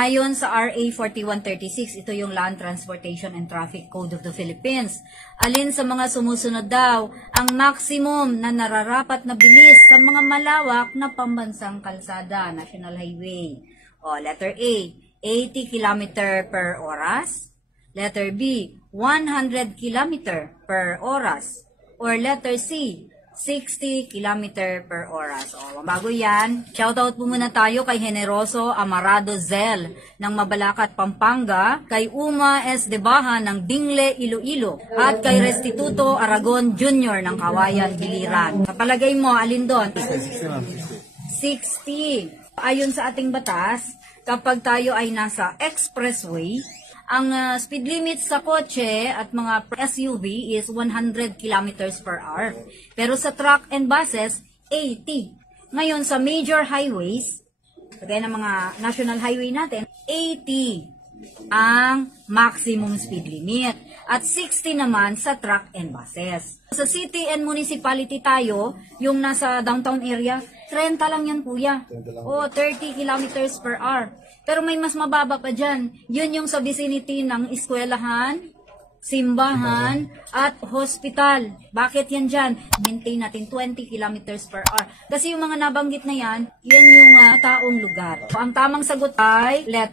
Ayon sa RA 4136, ito yung Land Transportation and Traffic Code of the Philippines. Alin sa mga sumusunod daw ang maximum na nararapat na bilis sa mga malawak na pambansang kalsada, National Highway? O, letter A, 80 km per oras. Letter B, 100 km per oras. Or letter C, 60 km per oras. O, bago yan, shoutout po muna tayo kay Generoso Amarado Zel ng Mabalacat, Pampanga, kay Uma S. Debaha ng Dingle, Iloilo, at kay Restituto Aragon Jr. ng Kawayan, Biliran. Kapalagay mo, alin doon? 60. Ayon sa ating batas, kapag tayo ay nasa expressway, ang speed limit sa kotse at mga SUV is 100 km per hour. Pero sa truck and buses, 80. Ngayon, sa major highways, kagaya ng mga national highway natin, 80 ang maximum speed limit. At 60 naman sa truck and buses. Sa city and municipality tayo, yung nasa downtown area, 30 lang yan kuya. O 30 kilometers per hour. Pero may mas mababa pa dyan. Yun yung sa vicinity ng eskwelahan, simbahan, at hospital. Bakit yan dyan? Maintain natin 20 kilometers per hour. Kasi yung mga nabanggit na yan, yan yung taong lugar. So, ang tamang sagot ay letter